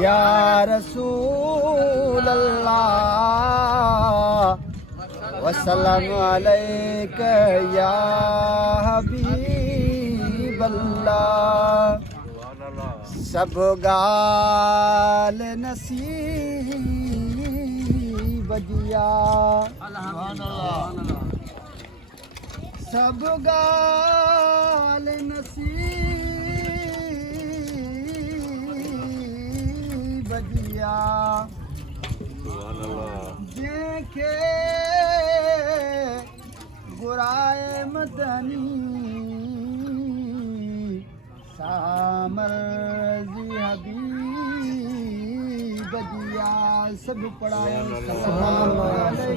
या रसूल अल्लाह वसल्लम अलैका या हबीब अल्लाह। सब गाल नसीब जिया, सब गाल नसीब जिया। जंहिंखे गुराए मदनी सामर्जी हबीब दिया। सब पढ़ायो सल्लल्लाहु अलैहि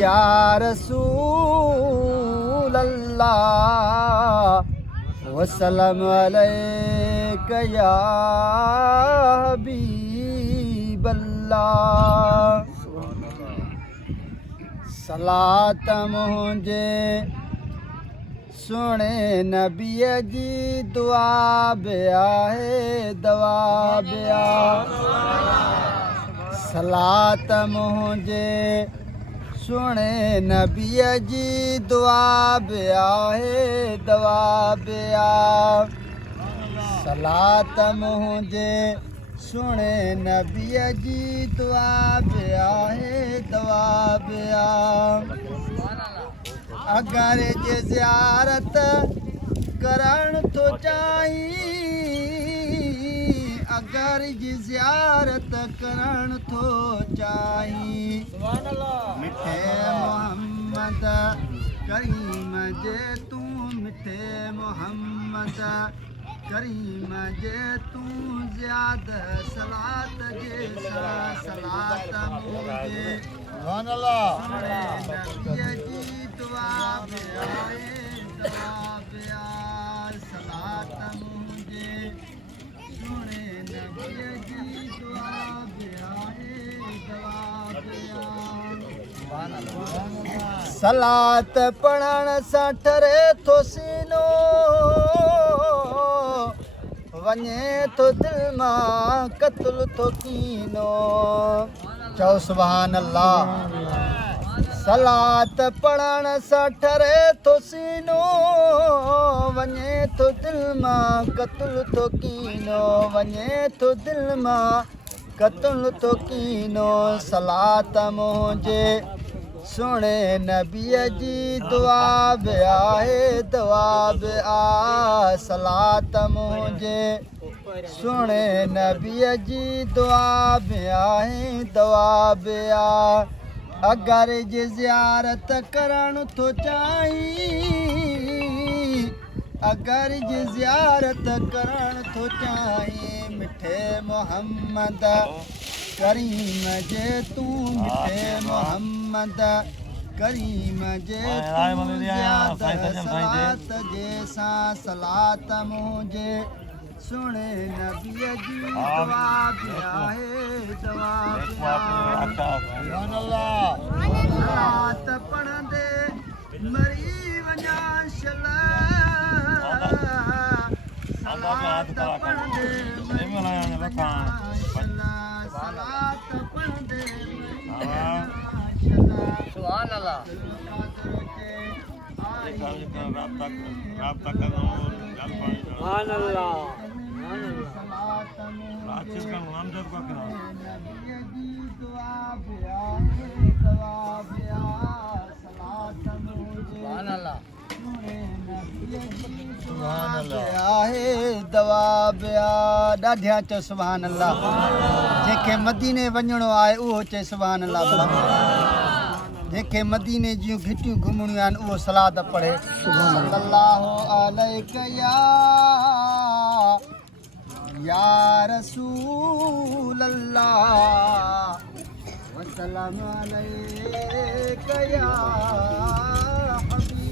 या रसूल अल्लाह वसल्लम अलैका या हबीब अल्लाह। सलात मुझे सुने नबी जी दुआ बिया है दवा बिया। सलात मुझे सुने नबी जी दुआ बिया है दवा बिया। सलात मुझे सुने नबी जी दुआ बिया है दवा बिया। अगर जे ज़ियारत करण तो चाही, अगर जे ज़ियारत करण तो चाही। मिठे मोहम्मद करीम जे तू, मिठे मोहम्मद करीम जे तू ज़्यादा सलात जे सलात मुझे नबी जी दुआ बिया दवा बिया। सलात मुझे सुने नबी जी दुआ बिया दवा बिया। सलात पढ़ण सां ठरे थो सीनो, वञे थो दिल मां क़त्ल थो कीनो। चओ सुभान अल्लाह। सलात पढ़ण सां ठरे थो सीनो, वञे थो दिल मां क़त्ल थो कीनो। वञे थो दिल मां क़त्ल थो कीनो। सलात मुझे सुने नबी जी दुआ बिया है दवा बिया। सलात मुझे सुने नबी जी दुआ बिया है दवा बिया। अगर जे ज़ियारत करण तो चाही, अगर जे ज़ियारत करण तो चाही। मिठे मोहम्मद करीम जे तू, मिठे मोहम्मद करीम जे तू ज़्यादा सलात जे सां। सलात मुझे सुने नबी जी दुआ बिया है दवा बिया। सलात पढ़ंदे मरी वञा शला, सलात पढ़ंदे मरी वञा शला। सलात पढ़ंदे सुभान अल्लाह। सुभान अल्लाह। दवा बिया ॾाढिया चओ सुभान अल्लाह। जंहिंखे मदीने वञिणो आहे उहो चए सुभान अल्लाह। जंहिंखे मदीने जूं घिटियूं घुमणियूं आहिनि उहो सलात पढ़े सल्लल्लाहु अलैका या रसूल अल्लाह वसल्लम अलैका या हबीब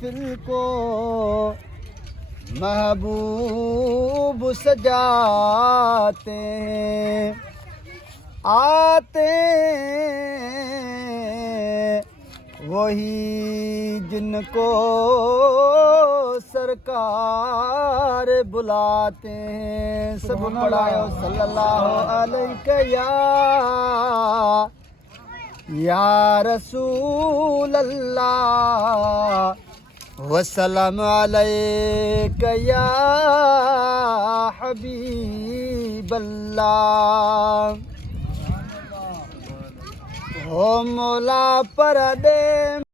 महफिल को महबूब सजाते हैं, आते वही जिनको सरकार बुलाते हैं। सब पढ़ायो सल्लल्लाहु अलैहि या रसूल अल्लाह वसल्लम अलैका या हबीब अल्लाह। ओ मौला पर दे